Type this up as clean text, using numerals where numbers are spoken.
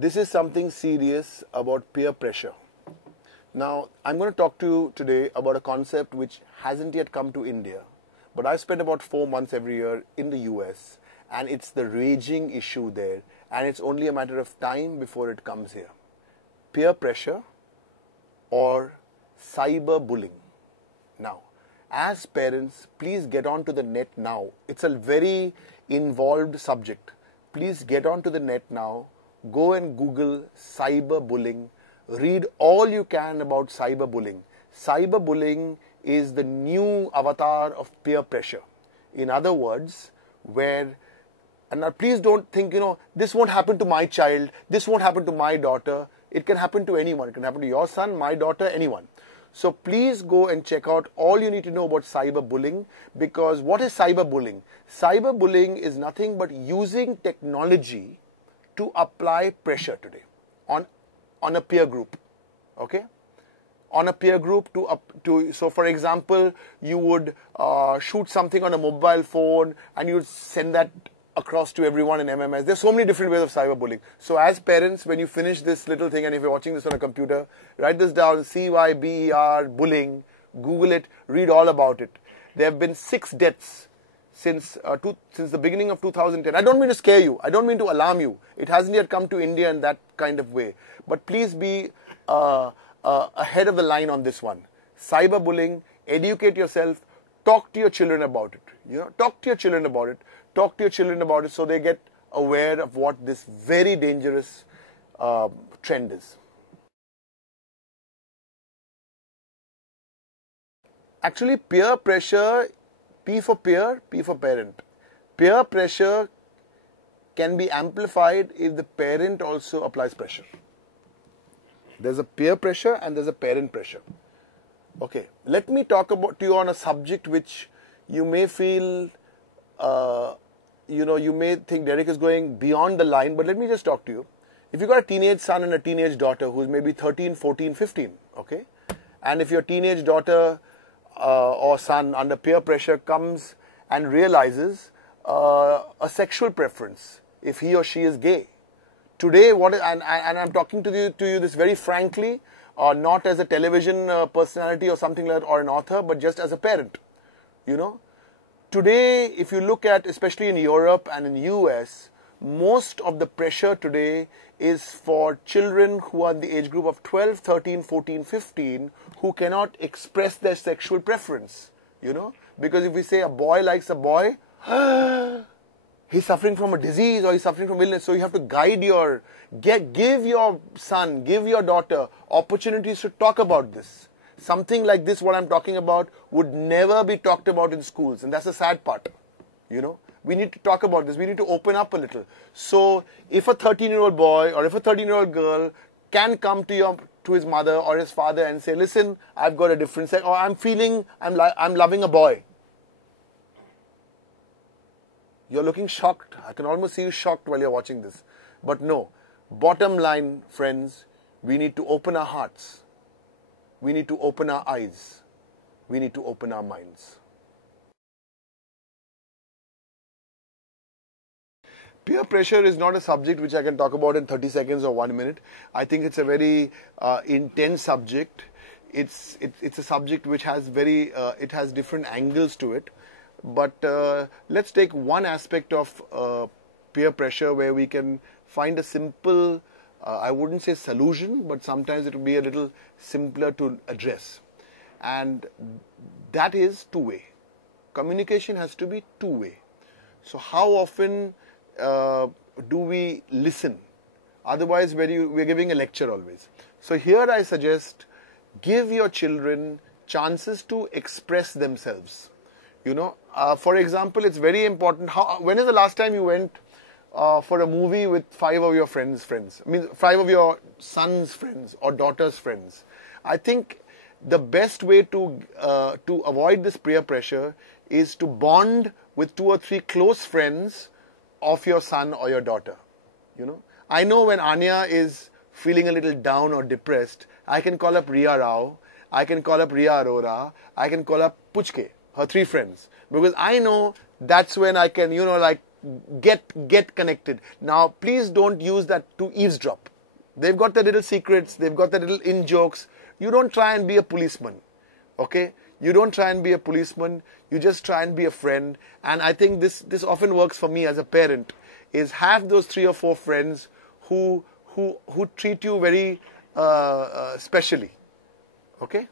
This is something serious about peer pressure. Now, I'm going to talk to you today about a concept which hasn't yet come to India, but I've spent about 4 months every year in the US, and it's the raging issue there, and it's only a matter of time before it comes here. Peer pressure or cyberbullying. Now, as parents, please get onto the net now. It's a very involved subject. Please get onto the net now. Go and Google cyberbullying. Read all you can about cyberbullying. Cyberbullying is the new avatar of peer pressure. In other words, and now please don't think, this won't happen to my child, this won't happen to my daughter. It can happen to anyone. It can happen to your son, my daughter, anyone. So please go and check out all you need to know about cyberbullying, because what is cyberbullying? Cyberbullying is nothing but using technology to apply pressure today on a peer group, okay? On a peer group so for example, you would shoot something on a mobile phone and you would send that across to everyone in MMS. There's so many different ways of cyberbullying. So as parents, when you finish this little thing, and if you're watching this on a computer, write this down, CYBER, bullying, Google it, read all about it. There have been 6 deaths since the beginning of 2010. I don't mean to scare you. I don't mean to alarm you. It hasn't yet come to India in that kind of way. But please be ahead of the line on this one. Cyberbullying, educate yourself, talk to your children about it. Talk to your children about it. Talk to your children about it so they get aware of what this very dangerous trend is. Actually, peer pressure, P for peer, P for parent. Peer pressure can be amplified if the parent also applies pressure. There's a peer pressure and there's a parent pressure. Okay, let me talk to you on a subject which you may feel, you may think Derek is going beyond the line, but let me just talk to you. If you've got a teenage son and a teenage daughter who's maybe 13, 14, 15, okay? And if your teenage daughter or son under peer pressure comes and realizes a sexual preference, if he or she is gay. Today, and I'm talking to you this very frankly, not as a television personality or something like that, or an author, but just as a parent. Today, if you look at, especially in Europe and in the US, most of the pressure today is for children who are in the age group of 12, 13, 14, 15, who cannot express their sexual preference, Because if we say a boy likes a boy, he's suffering from a disease or he's suffering from illness. So you have to give your son, give your daughter opportunities to talk about this. Something like this, what I'm talking about, would never be talked about in schools. And that's the sad part, We need to talk about this. We need to open up a little. So if a 13-year-old boy or if a 13-year-old girl can come to his mother or his father and say, listen, I've got a different sex, or I'm loving a boy. You're looking shocked. I can almost see you shocked while you're watching this. But no, bottom line, friends, we need to open our hearts. We need to open our eyes. We need to open our minds. Peer pressure is not a subject which I can talk about in 30 seconds or 1 minute. I think it's a very intense subject. It's a subject which has it has different angles to it. But let's take one aspect of peer pressure where we can find a simple, I wouldn't say solution, but sometimes it will be a little simpler to address. And that is two-way. Communication has to be two-way. So how often do we listen? Otherwise, we're giving a lecture always. So here I suggest, give your children chances to express themselves. For example, it's very important. When is the last time you went for a movie with 5 of your friends? I mean, 5 of your son's friends or daughter's friends. I think the best way to avoid this peer pressure is to bond with 2 or 3 close friends of your son or your daughter. I know when Anya is feeling a little down or depressed, I can call up Riya Rao, I can call up Riya Arora, I can call up Puchke, her 3 friends. Because I know that's when I can, get connected. Now, please don't use that to eavesdrop. They've got their little secrets. They've got their little in-jokes. You don't try and be a policeman, okay? You don't try and be a policeman. You just try and be a friend. And I think this often works for me as a parent, is have those 3 or 4 friends who treat you very specially, okay?